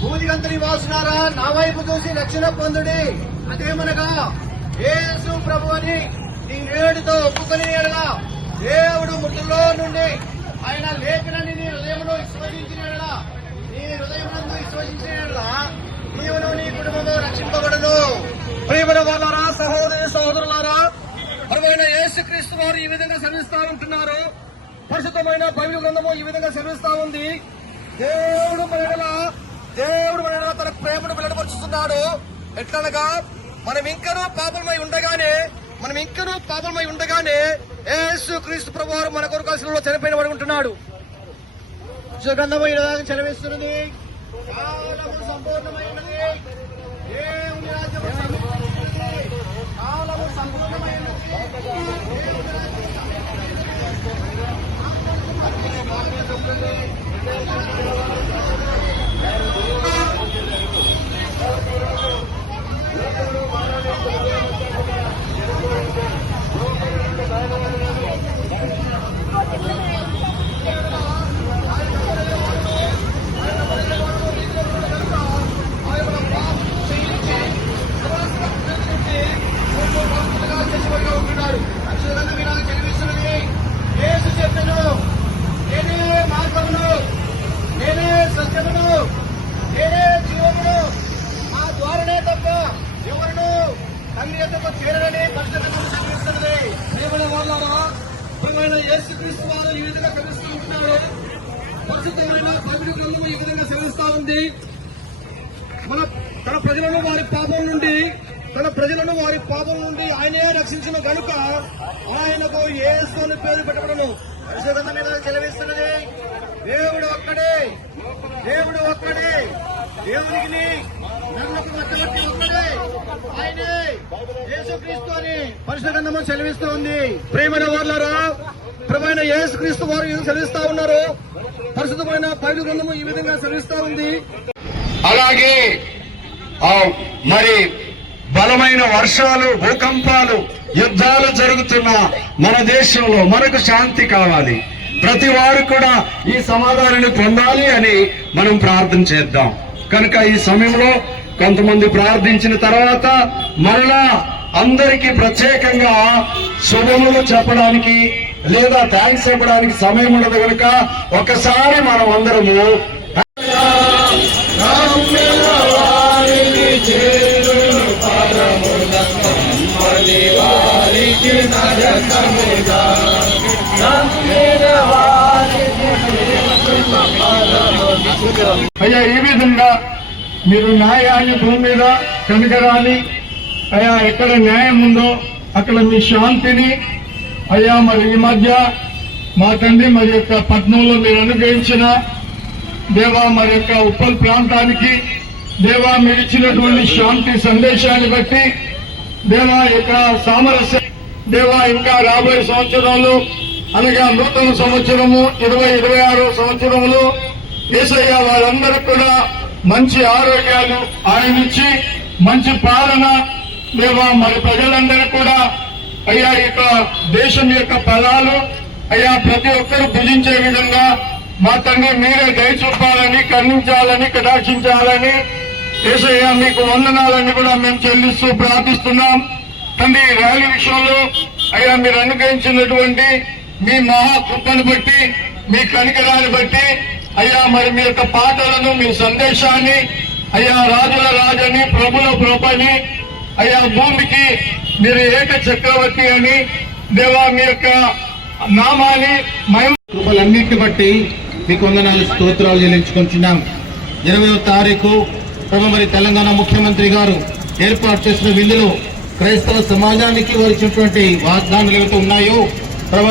భూదిగంత నివాసులారా నా వైపు చూసి రక్షణ పొందుడి. అదేమనగా యేసు ప్రభు అని నీ నేడుతో ఒప్పుకొని ఎడలా దేవుడు ముట్టులో నుండి ఆయన లేఖనని నీ హృదయమును విశ్వసించిన ఎడలా నీ హృదయమునందు విశ్వసించిన ఎడలా నీవును నీ కుటుంబము రక్షింపబడును. ప్రియమైన వాళ్ళారా, సహోదరి సహోదరులారా, ప్రభువైన యేసుక్రీస్తు వారు ఈ విధంగా సెలవిస్తా ఉంటున్నారు. పరిశుద్ధమైన బైబిల్ గ్రంథము ఈ విధంగా సెలవిస్తా ఉంది. దేవుడు మన తన ప్రేమను వెల్లడిపరుచుతున్నాడు. ఎట్లనగా మనం ఇంకనూ పాపలమై ఉండగానే యేసు క్రీస్తు ప్రభు వారు మన కొరకు శిలువలో చనిపోయిన వాడు ఉంటున్నాడు. గ్రంథము ఈ విధంగా చదివిస్తున్నది. కాలము సంపూర్ణమైనది, దేవుని రాజ్యము సమీపించినది. కాలము సంపూర్ణమైనది, యేసుక్రీస్తు వారు ఈ విధంగా సెలవిస్తూ ఉంటున్నాడు. పరిశుద్ధమైన బైబిల్ గ్రంథము ఈ విధంగా సెలవిస్తా ఉంది. తన ప్రజలను వారి పాపం నుండి ఆయనే రక్షించిన గనుక ఆయనకు యేసు అని పేరు పెట్టబడను. పరిశుద్ధ మీద సెలవిస్తున్నది. దేవుడు ఒక్కడే, దేవునికి నన్నకు మధ్యవర్తి ఒక్కడే, ఆయనే యేసుక్రీస్తు అని పరిశుద్ధ గ్రంథము సెలవిస్తూ ఉంది. ప్రియమైన వాళ్ళారా, ప్రభువైన యేసుక్రీస్తు వారు సెలవిస్తా ఉన్నారు. పరిశుద్ధమైన బైబిల్ గ్రంథము ఈ విధంగా సెలవిస్తా ఉంది. అలాగే మరి బలమైన వర్షాలు, భూకంపాలు, యుద్ధాలు జరుగుతున్న మన దేశంలో మనకు శాంతి కావాలి. ప్రతి వారు కూడా ఈ సమాధానాన్ని పొందాలి అని మనం ప్రార్థన చేద్దాం. కనుక ఈ సమయంలో కొంతమంది ప్రార్థించిన తర్వాత మరలా అందరికీ ప్రత్యేకంగా శుభములు చెప్పడానికి లేదా థ్యాంక్స్ చెప్పడానికి సమయం ఉండదు. కనుక ఒకసారి మనం అందరము అయ్యా, ఈ విధంగా మీరు న్యాయాన్ని భూమి మీద కనుగరాలి అయ్యా. ఎక్కడ న్యాయం ఉందో అక్కడ మీ శాంతిని అయ్యా మరి ఈ మధ్య మా తండ్రి మరి యొక్క పట్నంలో మీరు అనుగ్రహించిన దేవా మరి యొక్క ఉప్పల్ ప్రాంతానికి దేవా మీరు ఇచ్చినటువంటి శాంతి సందేశాన్ని బట్టి దేవా యొక్క సామరస్య దేవా ఇంకా రాబోయే సంవత్సరంలో అనగా నూతన సంవత్సరము 2026 సంవత్సరంలో యేసయ్య వారందరూ కూడా మంచి ఆరోగ్యాలు ఆయనిచ్చి మంచి పాలన దేవా మరి ప్రజలందరూ కూడా అయ్యా యొక్క దేశం యొక్క ఫలాలు అయ్యా ప్రతి ఒక్కరూ భుజించే విధంగా మా తండ్రి మీరే దయ చూపాలని, కరుణించాలని, కటాక్షించాలని యేసయ్య మీకు వందనాలని కూడా మేము చెల్లిస్తూ ప్రార్థిస్తున్నాం. తండ్రి ర్యాలీ విషయంలో అయ్యా మీరు అనుగ్రహించినటువంటి మీ మహాకృపను బట్టి, మీ కనికరాన్ని బట్టి అయ్యా మరి మీ యొక్క పాటలను, మీ సందేశాన్ని అయ్యా రాజుల రాజని, ప్రభుల ప్రభుని అయ్యా భూమికి మీరు ఏక చక్రవర్తి అని దేవా మీ యొక్క నామాన్ని కృపలన్నింటిని బట్టి మీకు వందనాలు, స్తోత్రాలు చెల్లించుకుంటున్నాం. 20వ తారీఖు మరి తెలంగాణ ముఖ్యమంత్రి గారు ఏర్పాటు చేసిన విందులో క్రైస్తవ సమాజానికి వచ్చినటువంటి వాగ్దానాలు ఏవైతే ఉన్నాయో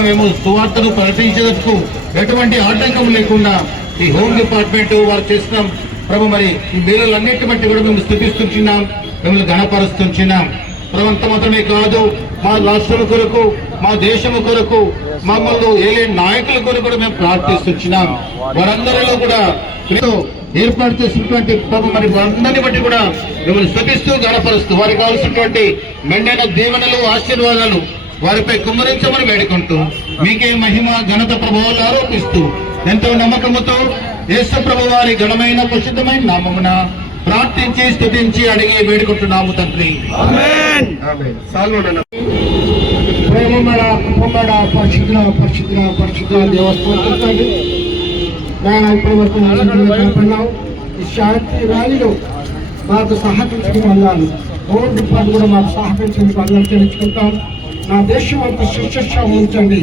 మేము సువార్తను ప్రకటించేందుకు ఎటువంటి ఆటంకం లేకుండా ఈ హోమ్ డిపార్ట్మెంట్ వారు చేస్తున్నాం. మరి ఈ మేలులన్నింటి బట్టి కూడా మేము స్తుతిస్తున్నాం, మిమ్మల్ని గణపరుస్తున్నాం. అంత మాత్రమే కాదు, మా రాష్ట్రం కొరకు, మా దేశము కొరకు, మమ్మల్ని ఏలే నాయకుల కొరకు కూడా మేము ప్రార్థిస్తున్నాం. వారందరిలో కూడా ఏర్పాటు చేసినటువంటి మరి వారందరిని బట్టి కూడా మిమ్మల్ని స్తుతిస్తూ గణపరుస్తూ వారికి కావాల్సినటువంటి మెండైన దీవెనలు, ఆశీర్వాదాలు వారిపై కుమ్మరించమని వేడుకుంటూ మీకే మహిమ, ఘనత, ప్రభావాలు ఆరోపిస్తూ ఎంతో నమ్మకముతో యేసు ప్రభు వారి ఘనమైన ప్రసిద్ధమైన నామమున ప్రార్థించి స్తుతించి అడిగి వేడుకుంటున్నాము తండ్రి. ప్రేమమడ కృపమడ పరిశుద్ధ దేవస్థానం తండ్రి. నేను ఇప్పుడు కనపడినాం. ఈ శాంతి ర్యాలీలో మాకు సహకరించడం అన్నాను. రోడ్ డిపార్ట్మెంట్ కూడా మాకు సహకరించేందుకు అందరూ తెలుసుకుంటాం. నా దేశం అంతా సుశిక్ష ఉంచండి.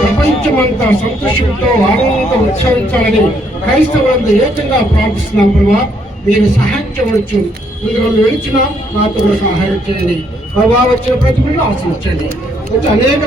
ప్రపంచమంతా సంతోషంతో ఆనందంతో ఉత్సవించాలని క్రైస్తవులందరూ ఏకంగా ప్రార్థిస్తున్నాం. ప్రభావ మీరు సహాయం చేయవచ్చు. ఇందులో వెళుచున్నాం, నాతో కూడా సహాయం చేయండి. ప్రభావ వచ్చిన ప్రతి ఆశించండి. అనేక